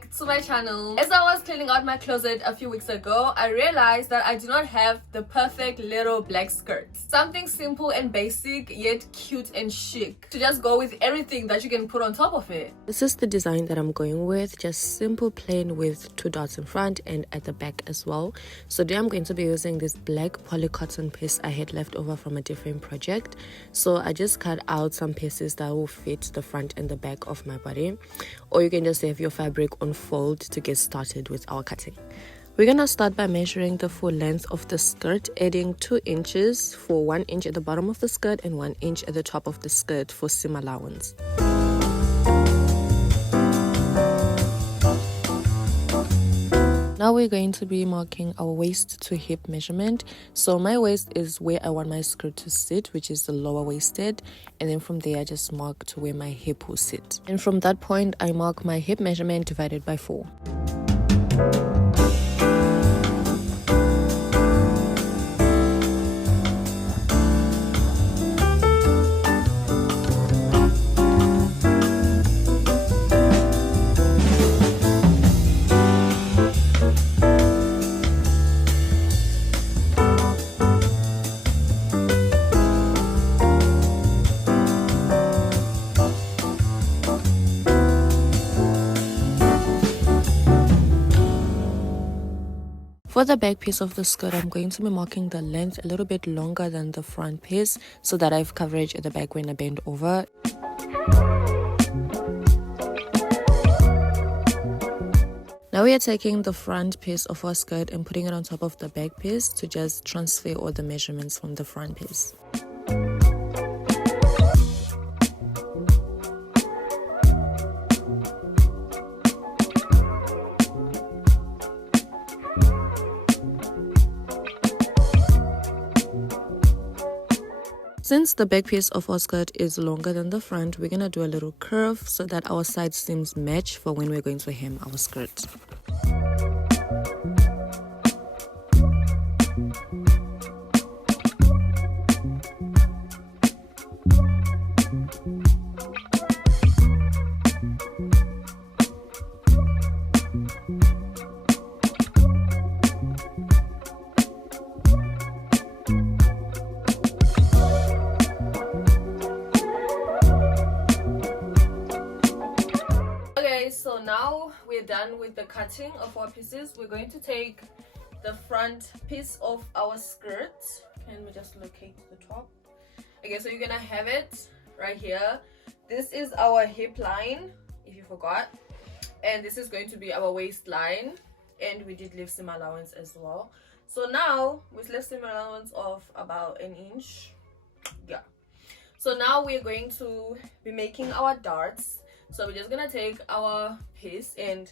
back to my channel. As I was cleaning out my closet a few weeks ago, I realized that I do not have the perfect little black skirt. Something simple and basic yet cute and chic to just go with everything that you can put on top of it. This is the design that I'm going with, just simple plain with 2 dots in front and at the back as well. So today I'm going to be using this black poly cotton piece I had left over from a different project. So I just cut out some pieces that will fit the front and the back of my body, or you can just have your fabric unfold to get started with our cutting. We're gonna start by measuring the full length of the skirt, adding 2 inches for 1 inch at the bottom of the skirt and 1 inch at the top of the skirt for seam allowance. Now we're going to be marking our waist to hip measurement. So my waist is where I want my skirt to sit, which is the lower waisted, and then from there I just mark to where my hip will sit. And from that point I mark my hip measurement divided by 4. For the back piece of the skirt, I'm going to be marking the length a little bit longer than the front piece so that I have coverage at the back when I bend over. Now we are taking the front piece of our skirt and putting it on top of the back piece to just transfer all the measurements from the front piece. Since the back piece of our skirt is longer than the front, we're going to do a little curve so that our side seams match for when we're going to hem our skirt. So now we're done with the cutting of our pieces. We're going to take the front piece of our skirt. Can we just locate the top? Okay, so you're gonna have it right here. This is our hip line, if you forgot, and this is going to be our waistline, and we did leave seam allowance as well. So now we left seam allowance of about 1 inch. Yeah, so now we're going to be making our darts. So we're just gonna take our piece and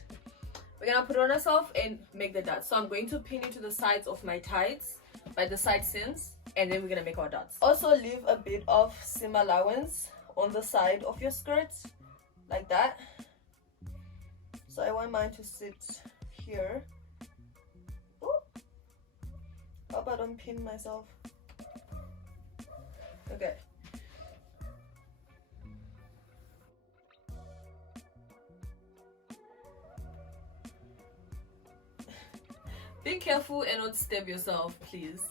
we're gonna put it on ourselves and make the darts. So I'm going to pin it to the sides of my tights by the side seams, and then we're gonna make our darts. Also leave a bit of seam allowance on the side of your skirt like that. So I want mine to sit here. Ooh. Hope I don't pin myself. Okay. Be careful and not stab yourself, please.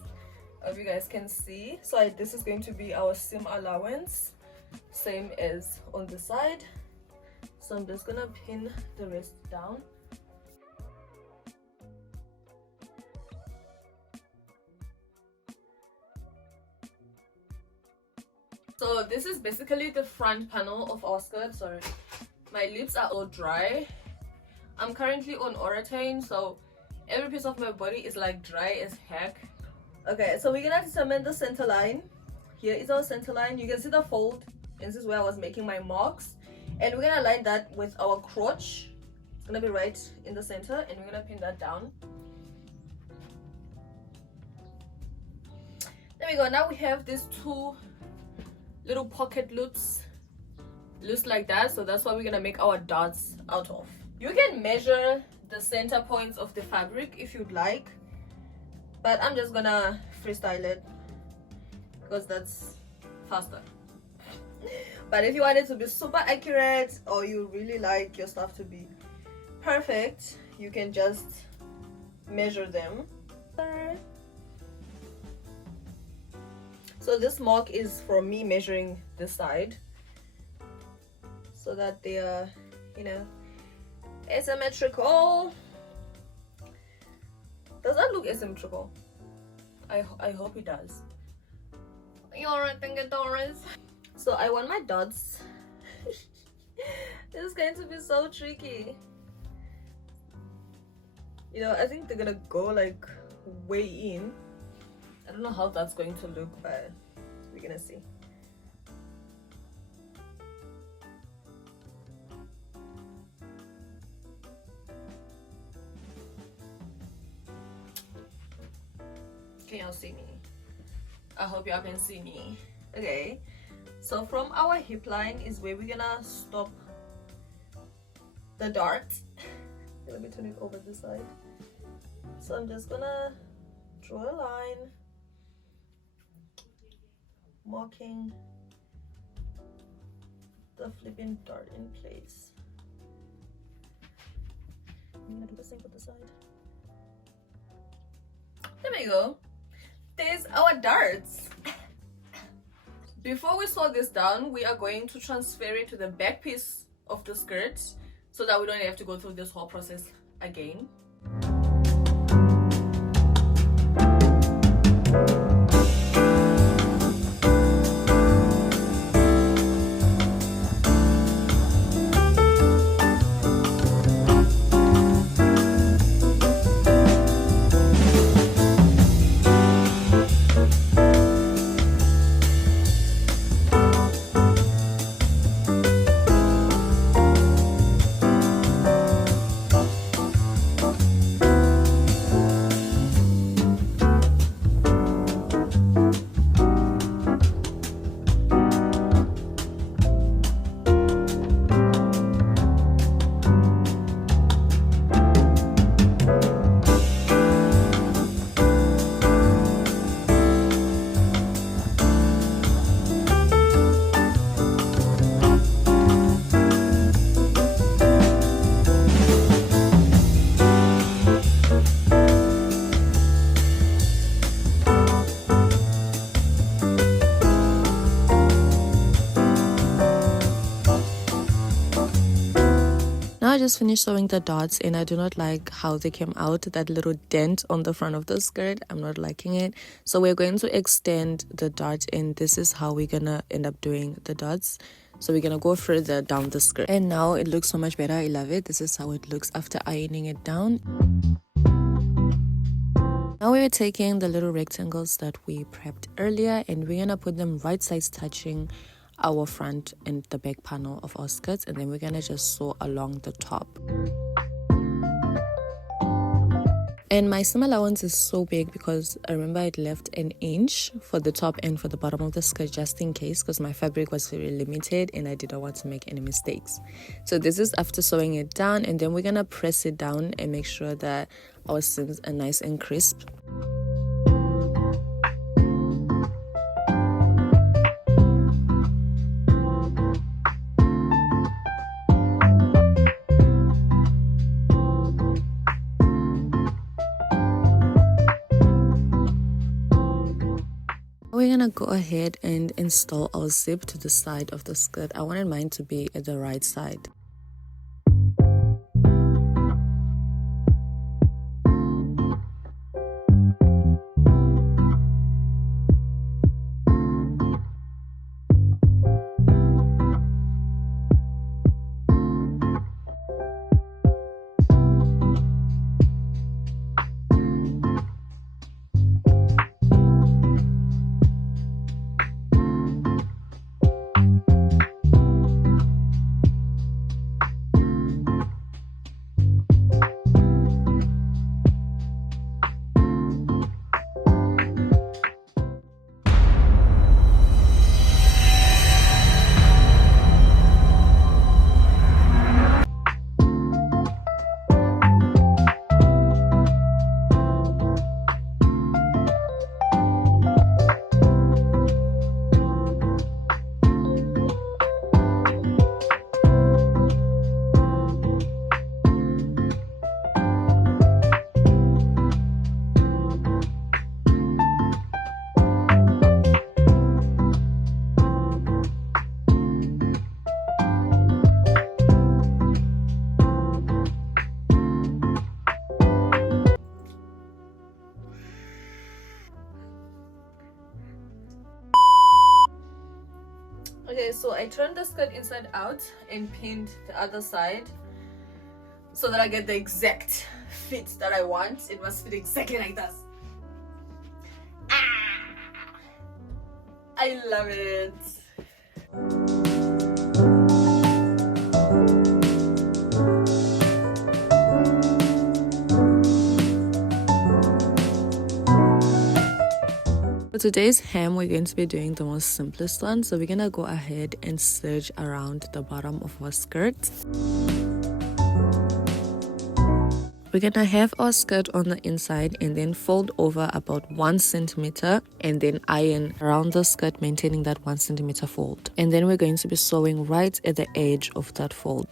Hope you guys can see. So this is going to be our seam allowance, same as on the side. So I'm just gonna pin the rest down. So this is basically the front panel of our skirt. Sorry, my lips are all dry. I'm currently on Oratane, so every piece of my body is like dry as heck. Okay, so we're gonna determine the center line. Here is our center line. You can see the fold, and this is where I was making my marks. And we're gonna line that with our crotch. It's gonna be right in the center, and we're gonna pin that down. There we go. Now we have these 2 little pocket loops, loose like that. So that's what we're gonna make our darts out of. You can measure the center points of the fabric if you'd like, but I'm just gonna freestyle it because that's faster. But if you want it to be super accurate, or you really like your stuff to be perfect, you can just measure them. So this mark is for me measuring this side so that they are, you know, asymmetrical. Does that look asymmetrical? I hope it does. I think it does. So I want my dots. This is going to be so tricky. You know, I think they're gonna go like way in. I don't know how that's going to look, but we're gonna see. Can y'all see me? I hope y'all can see me. Okay, so from our hip line is where we're gonna stop the dart. Let me turn it over this side. So I'm just gonna draw a line, marking the flipping dart in place. I'm gonna do the same for the side. There we go. There's our darts. Before we sew this down, we are going to transfer it to the back piece of the skirt so that we don't have to go through this whole process again. Now I just finished sewing the dots and I do not like how they came out, that little dent on the front of the skirt. I'm not liking it. So we're going to extend the dot and this is how we're gonna end up doing the dots. So we're gonna go further down the skirt. And now it looks so much better. I love it. This is how it looks after ironing it down. Now we're taking the little rectangles that we prepped earlier and we're gonna put them right sides touching our front and the back panel of our skirts, and then we're gonna just sew along the top. And my seam allowance is so big because I remember I left an inch for the top and for the bottom of the skirt just in case, because my fabric was very limited and I didn't want to make any mistakes. So this is after sewing it down, and then we're gonna press it down and make sure that our seams are nice and crisp. We're gonna go ahead and install our zip to the side of the skirt. I wanted mine to be at the right side. Okay, so I turned the skirt inside out and pinned the other side so that I get the exact fit that I want. It must fit exactly like this. Ah, I love it. For today's hem, we're going to be doing the most simplest one. So we're gonna go ahead and serge around the bottom of our skirt. We're gonna have our skirt on the inside and then fold over about 1 centimeter and then iron around the skirt, maintaining that 1 centimeter fold. And then we're going to be sewing right at the edge of that fold.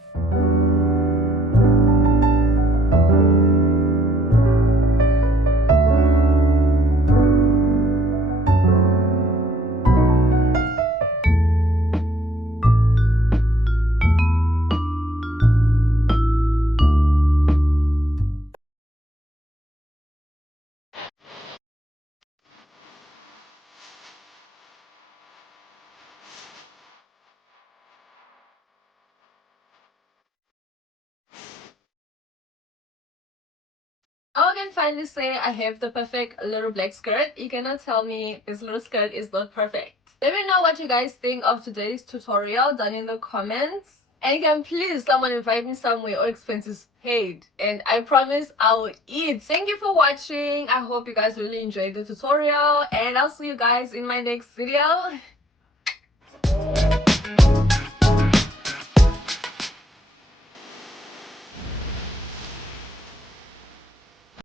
I can finally say I have the perfect little black skirt. You cannot tell me this little skirt is not perfect. Let me know what you guys think of today's tutorial down in the comments. And can please someone invite me somewhere all expenses paid. And I promise I will eat. Thank you for watching. I hope you guys really enjoyed the tutorial. And I'll see you guys in my next video.